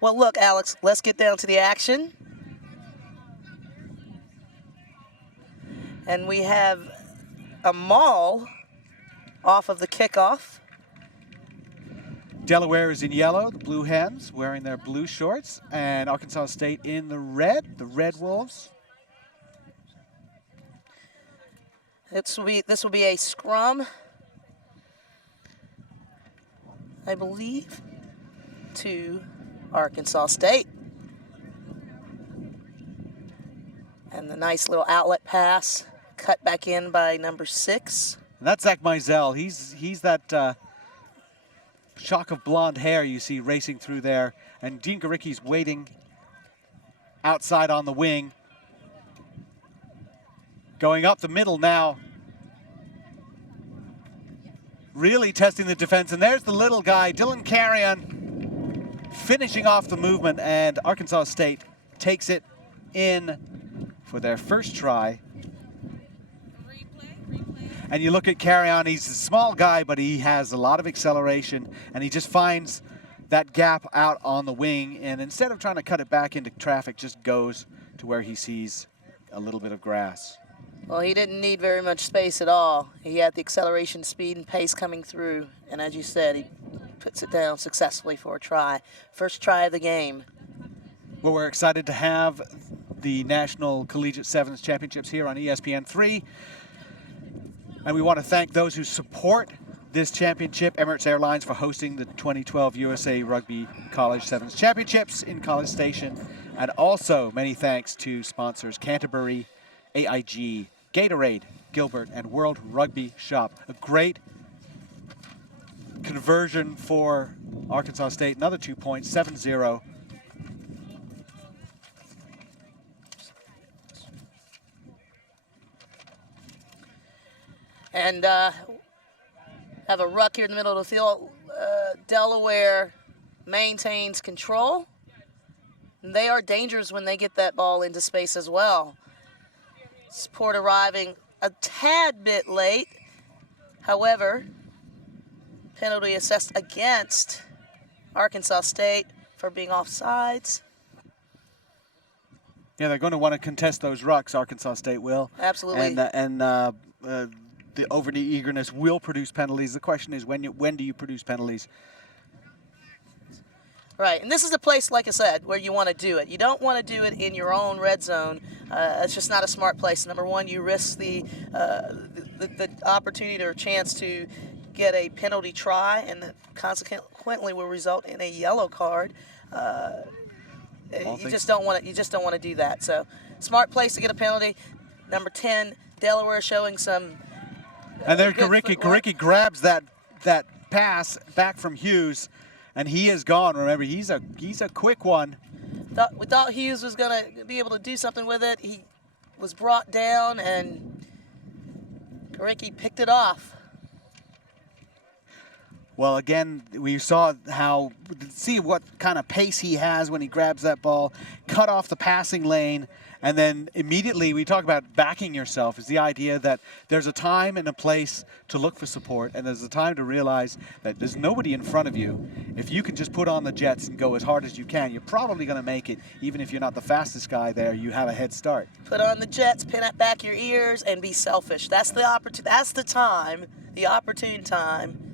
Well, look, Alex, let's get down to the action. And we have a maul off of the kickoff. Delaware is in yellow, the Blue Hens wearing their blue shorts, and Arkansas State in the Red Wolves. This will be a scrum, I believe, to Arkansas State. And the nice little outlet pass cut back in by number 6. And that's Zach Mizell. He's that shock of blonde hair you see racing through there. And Dean Garicki's waiting outside on the wing. Going up the middle now. Really testing the defense. And there's the little guy, Dylan Carrion, finishing off the movement. And Arkansas State takes it in for their first try. And you look at Carrion, he's a small guy, but he has a lot of acceleration, and he just finds that gap out on the wing, and instead of trying to cut it back into traffic, just goes to where he sees a little bit of grass. Well, he didn't need very much space at all. He had the acceleration, speed, and pace coming through, and as you said, he puts it down successfully for a try. First try of the game. Well, we're excited to have the National Collegiate Sevens Championships here on ESPN3. And we want to thank those who support this championship, Emirates Airlines for hosting the 2012 USA Rugby College Sevens Championships in College Station. And also many thanks to sponsors Canterbury, AIG, Gatorade, Gilbert, and World Rugby Shop. A great conversion for Arkansas State. Another 2 points, 7-0. And have a ruck here in the middle of the field. Delaware maintains control. And they are dangerous when they get that ball into space as well. Support arriving a tad bit late. However, penalty assessed against Arkansas State for being offsides. Yeah, they're going to want to contest those rucks, Arkansas State will. Absolutely. And the over eagerness will produce penalties. The question is, when do you produce penalties? Right, and this is a place, like I said, where you want to do it. You don't want to do it in your own red zone. It's just not a smart place. Number one, you risk the opportunity or chance to get a penalty try, and that consequently will result in a yellow card. You just don't want to do that. So, smart place to get a penalty. Number 10, Delaware showing some. And there's Garicki. Garicki grabs that pass back from Hughes, and he is gone. Remember, he's a quick one. We thought Hughes was going to be able to do something with it. He was brought down, and Garicki picked it off. Well, again, we saw see what kind of pace he has when he grabs that ball, cut off the passing lane, and then immediately we talk about backing yourself is the idea that there's a time and a place to look for support, and there's a time to realize that there's nobody in front of you. If you can just put on the jets and go as hard as you can, you're probably going to make it. Even if you're not the fastest guy there, you have a head start. Put on the jets, pin it back your ears, and be selfish. That's the opportunity. That's the time, the opportune time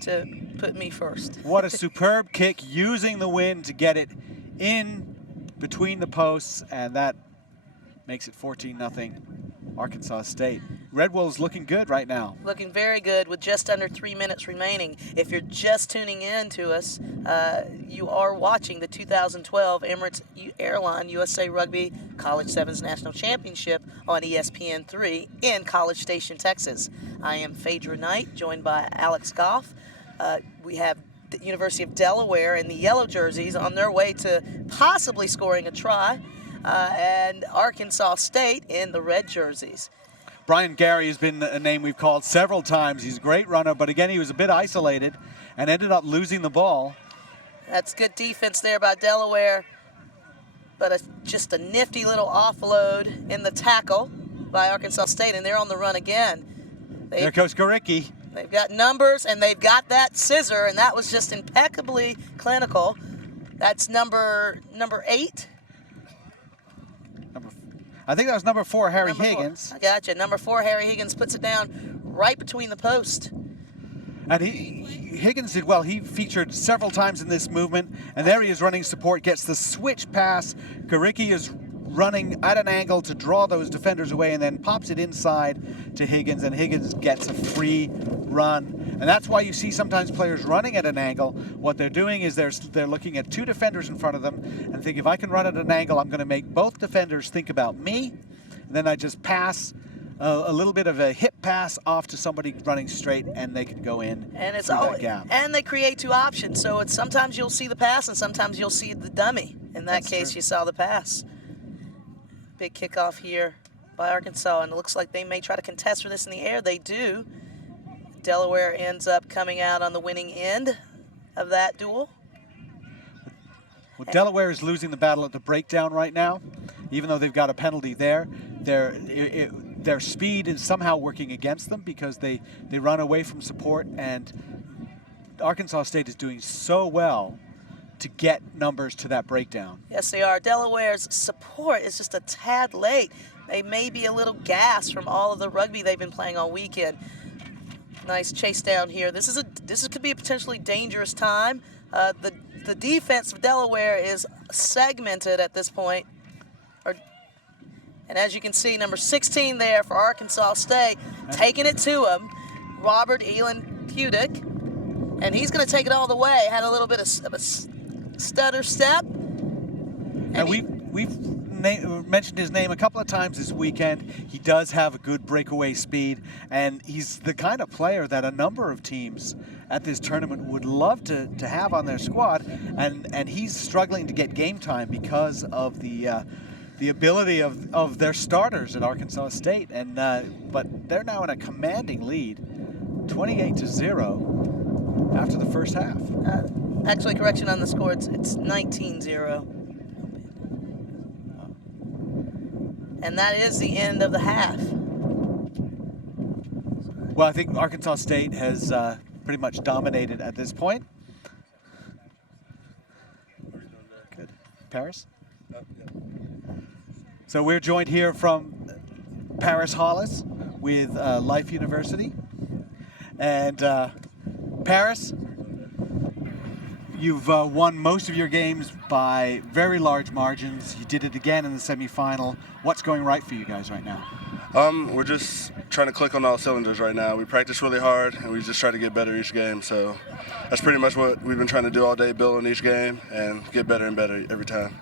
to put me first. What a superb kick, using the wind to get it in between the posts, and that makes it 14-0 Arkansas State. Red Wolves looking good right now. Looking very good with just under 3 minutes remaining. If you're just tuning in to us, you are watching the 2012 Emirates Airline USA Rugby College Sevens National Championship on ESPN3 in College Station, Texas. I am Phaedra Knight, joined by Alex Goff. We have the University of Delaware in the yellow jerseys on their way to possibly scoring a try. And Arkansas State in the red jerseys. Brian Gary has been a name we've called several times. He's a great runner, but again, he was a bit isolated and ended up losing the ball. That's good defense there by Delaware, but just a nifty little offload in the tackle by Arkansas State, and they're on the run again. There goes Garicki. They've got numbers, and they've got that scissor, and that was just impeccably clinical That's number 8. I think that was number 4, Harry Number 4. Higgins. I gotcha. Number 4, Harry Higgins puts it down right between the post. And Higgins did well. He featured several times in this movement, and there he is running support, gets the switch pass. Garicki is running at an angle to draw those defenders away, and then pops it inside to Higgins, and Higgins gets a free run. And that's why you see sometimes players running at an angle. What they're doing is they're looking at 2 defenders in front of them and think, if I can run at an angle, I'm going to make both defenders think about me. And then I just pass a little bit of a hip pass off to somebody running straight, and they can go in And it's through all, that gap. and they create 2 options. So it's sometimes you'll see the pass, and sometimes you'll see the dummy. In that That's case, true. you saw the pass. Big kickoff here by Arkansas, and it looks like they may try to contest for this in the air. They do. Delaware ends up coming out on the winning end of that duel. Well, Delaware is losing the battle at the breakdown right now, even though they've got a penalty there. Their speed is somehow working against them because they run away from support, and Arkansas State is doing so well to get numbers to that breakdown. Yes, they are. Delaware's support is just a tad late. They may be a little gassed from all of the rugby they've been playing all weekend. Nice chase down here. This could be a potentially dangerous time. The defense of Delaware is segmented at this point. And as you can see, number 16 there for Arkansas State, taking it to him, Robert Elon Pudick. And he's going to take it all the way. Had a little bit of a stutter step. And we've mentioned his name a couple of times this weekend. He does have a good breakaway speed, and he's the kind of player that a number of teams at this tournament would love to have on their squad, and he's struggling to get game time because of the ability of their starters at Arkansas State. And but they're now in a commanding lead, 28-0 after the first half. Actually, correction on the score, it's 19-0. And that is the end of the half. Well, I think Arkansas State has pretty much dominated at this point. Good. Paris? So we're joined here from Paris Hollis with Life University. And Paris, you've won most of your games by very large margins. You did it again in the semifinal. What's going right for you guys right now? We're just trying to click on all cylinders right now. We practice really hard, and we just try to get better each game. So that's pretty much what we've been trying to do all day, building each game and get better and better every time.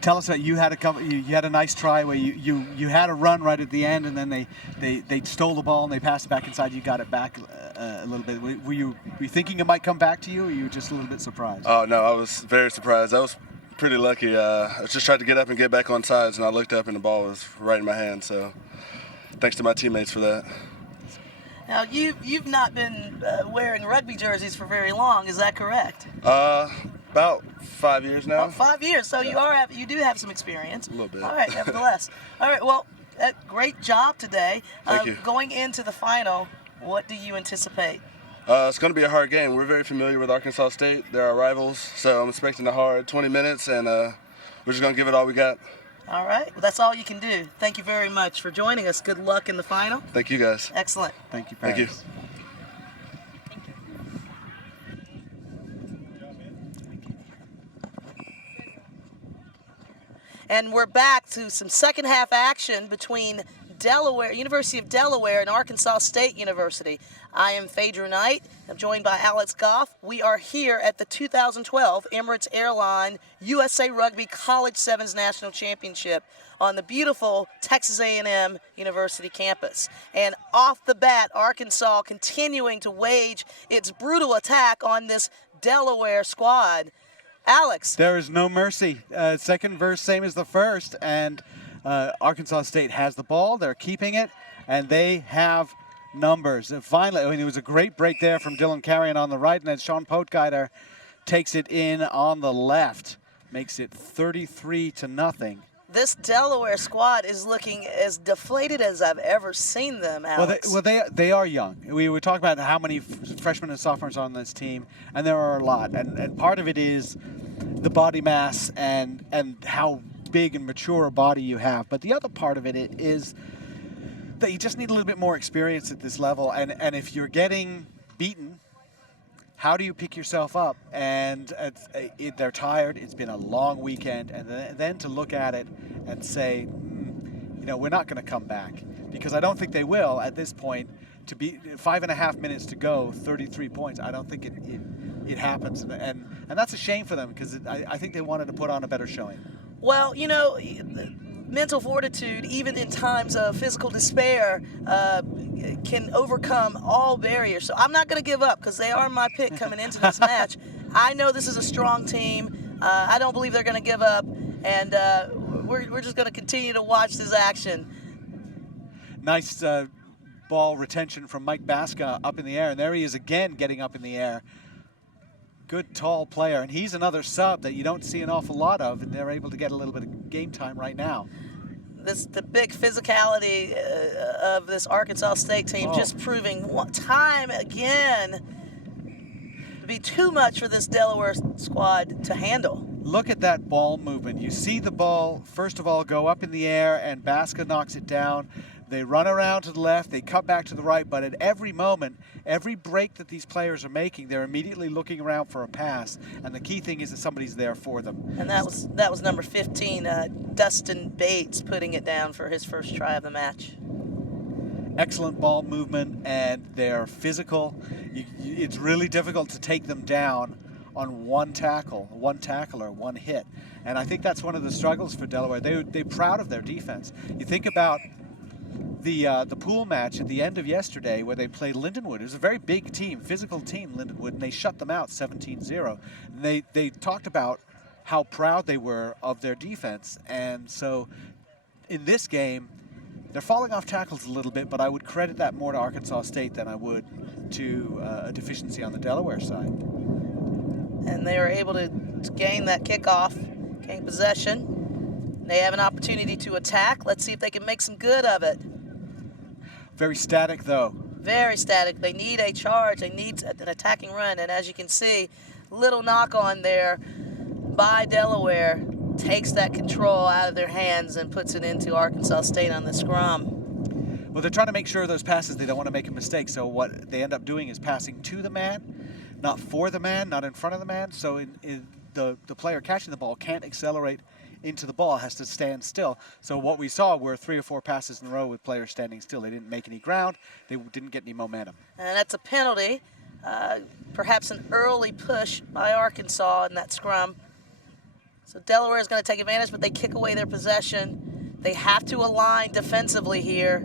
Tell us that you had a nice try where you had a run right at the end, and then they stole the ball and they passed it back inside. You got it back a little bit. Were you thinking it might come back to you, or were you just a little bit surprised? Oh no, I was very surprised. I was pretty lucky. I just tried to get up and get back on sides, and I looked up and the ball was right in my hand. So thanks to my teammates for that. Now, you've not been wearing rugby jerseys for very long, is that correct? About 5 years now. About 5 years, so Yeah. you do have some experience. A little bit. All right, nevertheless. All right, well, great job today. Thank you. Going into the final, what do you anticipate? It's going to be a hard game. We're very familiar with Arkansas State. They're our rivals, so I'm expecting a hard 20 minutes, and we're just going to give it all we got. All right, well, that's all you can do. Thank you very much for joining us. Good luck in the final. Thank you, guys. Excellent. Thank you, Paris. Thank you. And we're back to some second half action between Delaware, University of Delaware and Arkansas State University. I am Phaedra Knight. I'm joined by Alex Goff. We are here at the 2012 Emirates Airline USA Rugby College Sevens National Championship on the beautiful Texas A&M University campus. And off the bat, Arkansas continuing to wage its brutal attack on this Delaware squad. Alex. There is no mercy. Second verse, same as the first, and Arkansas State has the ball. They're keeping it, and they have numbers. And finally, I mean, it was a great break there from Dylan Carrion on the right, and then Sean Potgeider takes it in on the left, makes it 33-0. This Delaware squad is looking as deflated as I've ever seen them, Alex. They are young. We were talking about how many freshmen and sophomores are on this team, and there are a lot. And part of it is the body mass and how big and mature a body you have. But the other part of it is that you just need a little bit more experience at this level. And if you're getting beaten, how do you pick yourself up? And they're tired. It's been a long weekend. And then to look at it and say, we're not going to come back. Because I don't think they will at this point. To be 5.5 minutes to go, 33 points, I don't think it happens. And that's a shame for them because I think they wanted to put on a better showing. Well, mental fortitude, even in times of physical despair, can overcome all barriers. So I'm not going to give up because they are my pick coming into this match. I know this is a strong team. I don't believe they're going to give up, and we're just going to continue to watch this action. Nice ball retention from Mike Baska up in the air, and there he is again getting up in the air. Good tall player, and he's another sub that you don't see an awful lot of, and they're able to get a little bit of game time right now. The big physicality of this Arkansas State team just proving time again to be too much for this Delaware squad to handle. Look at that ball movement. You see the ball, first of all, go up in the air, and Baska knocks it down. They run around to the left, they cut back to the right, but at every moment, every break that these players are making, they're immediately looking around for a pass, and the key thing is that somebody's there for them. And that was number 15, Dustin Bates, putting it down for his first try of the match. Excellent ball movement, and they're physical. It's really difficult to take them down on one tackle or one hit. And I think that's one of the struggles for Delaware. They're proud of their defense. You think about the pool match at the end of yesterday where they played Lindenwood. It was a very big team, physical team, Lindenwood, and they shut them out 17-0. And they talked about how proud they were of their defense. And so in this game, they're falling off tackles a little bit, but I would credit that more to Arkansas State than I would to a deficiency on the Delaware side. And they were able to gain that kickoff, gain possession. They have an opportunity to attack. Let's see if they can make some good of it. Very static, though. Very static. They need a charge. They need an attacking run. And as you can see, little knock on there by Delaware takes that control out of their hands and puts it into Arkansas State on the scrum. Well, they're trying to make sure those passes, they don't want to make a mistake. So what they end up doing is passing to the man, not for the man, not in front of the man. So the player catching the ball can't accelerate into the ball, has to stand still. So what we saw were 3 or 4 passes in a row with players standing still. They didn't make any ground. They didn't get any momentum. And that's a penalty. Perhaps an early push by Arkansas in that scrum. So Delaware is going to take advantage, but they kick away their possession. They have to align defensively here.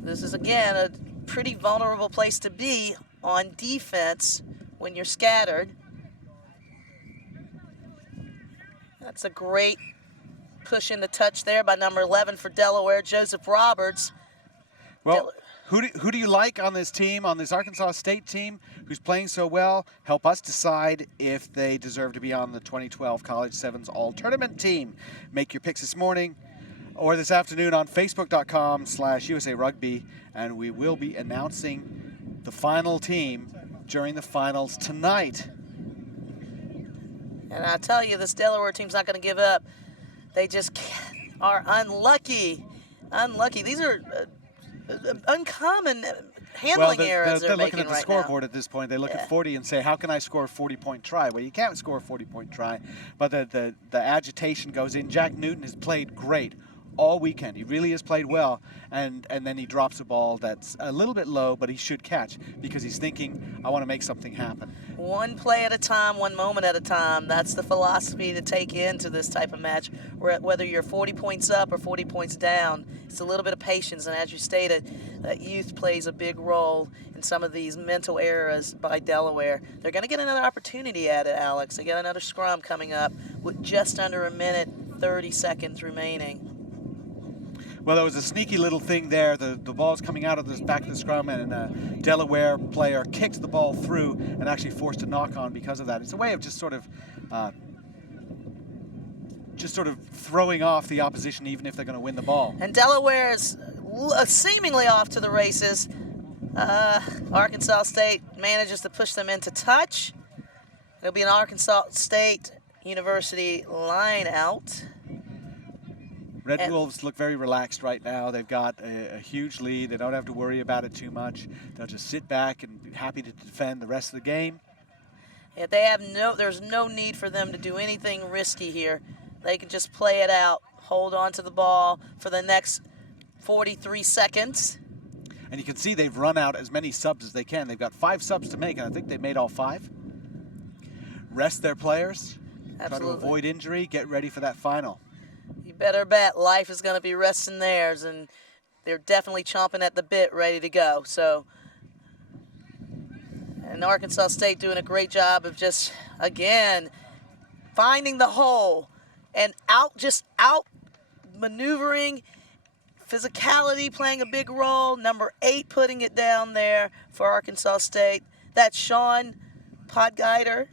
This is, again, a pretty vulnerable place to be on defense when you're scattered. That's a great push in the touch there by number 11 for Delaware, Joseph Roberts. Well, who do you like on this team, on this Arkansas State team, who's playing so well? Help us decide if they deserve to be on the 2012 College Sevens All-Tournament team. Make your picks this morning or this afternoon on Facebook.com/USA Rugby, and we will be announcing the final team during the finals tonight. And I tell you, this Delaware team's not going to give up. They just are unlucky. Unlucky. These are uncommon handling errors they're making looking at the right scoreboard now. at this point. They look at 40 and say, how can I score a 40-point try? Well, you can't score a 40-point try, but the agitation goes in. Jack Newton has played great all weekend. He really has played well, and then he drops a ball that's a little bit low, but he should catch because he's thinking, I want to make something happen. One play at a time, one moment at a time. That's the philosophy to take into this type of match, whether you're 40 points up or 40 points down. It's a little bit of patience, and as you stated, youth plays a big role in some of these mental errors by Delaware. They're going to get another opportunity at it, Alex. They got another scrum coming up with just under a minute, 30 seconds remaining. Well, there was a sneaky little thing there. The ball's coming out of the back of the scrum, and a Delaware player kicked the ball through and actually forced a knock-on because of that. It's a way of just sort of just sort of throwing off the opposition even if they're going to win the ball. And Delaware is seemingly off to the races. Arkansas State manages to push them into touch. It'll be an Arkansas State University line out. Red Wolves look very relaxed right now. They've got a huge lead. They don't have to worry about it too much. They'll just sit back and be happy to defend the rest of the game. Yeah, there's no need for them to do anything risky here. They can just play it out, hold on to the ball for the next 43 seconds. And you can see they've run out as many subs as they can. They've got 5 subs to make, and I think they've made all 5. Rest their players. Absolutely. Try to avoid injury. Get ready for that final. You better bet Life is going to be resting theirs, and they're definitely chomping at the bit, ready to go. So, and Arkansas State doing a great job of just, again, finding the hole and out maneuvering. Physicality playing a big role. Number 8 putting it down there for Arkansas State. That's Sean Podgeider.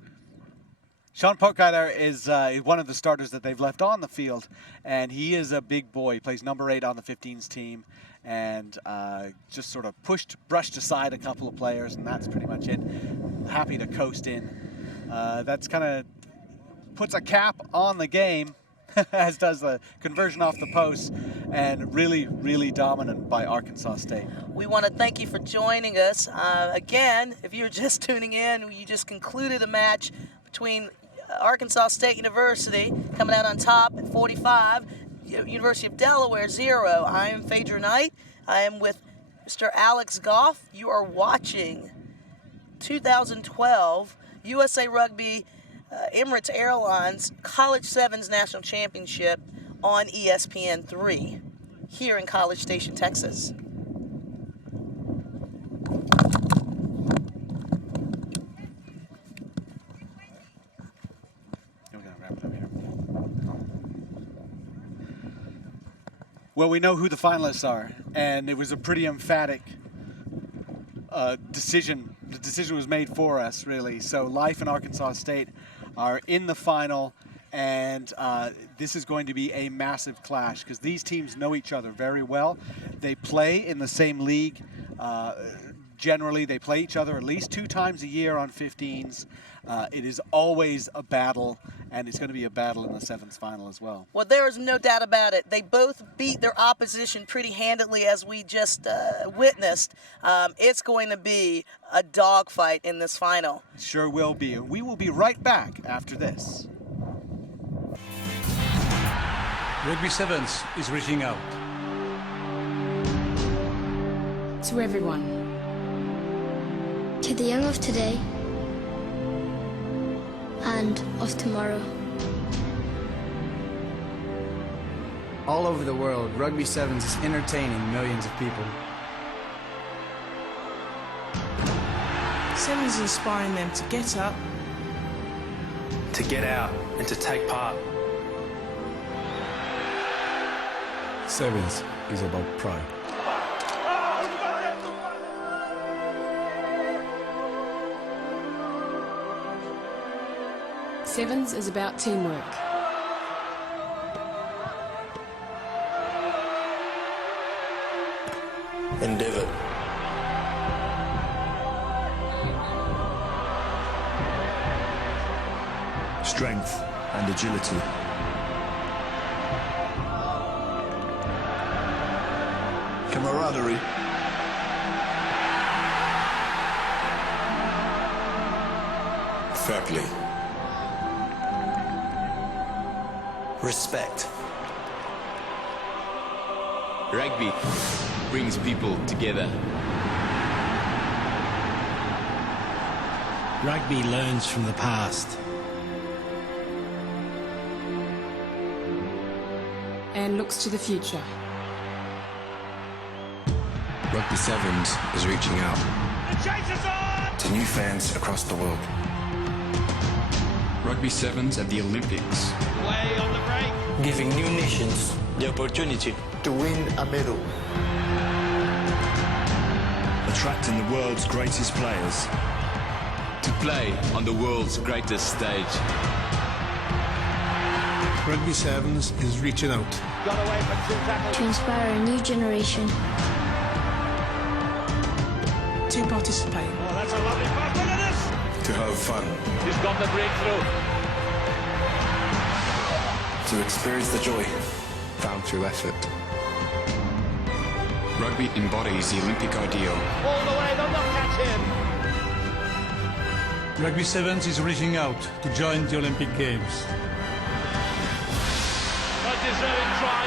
Sean Podgeider is one of the starters that they've left on the field, and he is a big boy. He plays number 8 on the 15s team, and just sort of brushed aside a couple of players, and that's pretty much it. Happy to coast in. That's kind of puts a cap on the game, as does the conversion off the post, and really, really dominant by Arkansas State. We want to thank you for joining us. Again, if you're just tuning in, you just concluded a match between Arkansas State University coming out on top at 45, University of Delaware 0. I am Phaedra Knight. I am with Mr. Alex Goff. You are watching 2012 USA Rugby Emirates Airlines College Sevens National Championship on ESPN 3 here in College Station, Texas. Well, we know who the finalists are, and it was a pretty emphatic decision. The decision was made for us, really. So Life and Arkansas State are in the final, and this is going to be a massive clash because these teams know each other very well. They play in the same league. Generally, they play each other at least 2 times a year on 15s. It is always a battle, and it's going to be a battle in the 7th final as well. Well, there is no doubt about it. They both beat their opposition pretty handily, as we just witnessed. It's going to be a dogfight in this final. It sure will be, and we will be right back after this. Rugby Sevens is reaching out to everyone. To the young of today and of tomorrow. All over the world, Rugby Sevens is entertaining millions of people. Sevens is inspiring them to get up, to get out and to take part. Sevens is about pride. Sevens is about teamwork. Endeavour. Strength and agility. Camaraderie. Fair play. Respect. Rugby brings people together. Rugby learns from the past. And looks to the future. Rugby Sevens is reaching out to new fans across the world. Rugby Sevens at the Olympics. way on the break. Giving new nations the opportunity To win a medal. Attracting the world's greatest players. To play on the world's greatest stage. Rugby Sevens is reaching out. Got away from 2 tackles. To inspire a new generation. To participate. Oh, that's a lovely pass. Look at this. To have fun. He's got the breakthrough. To experience the joy found through effort. Rugby embodies the Olympic ideal. All the way, they'll not catch him. Rugby Sevens is reaching out to join the Olympic Games. A deserving try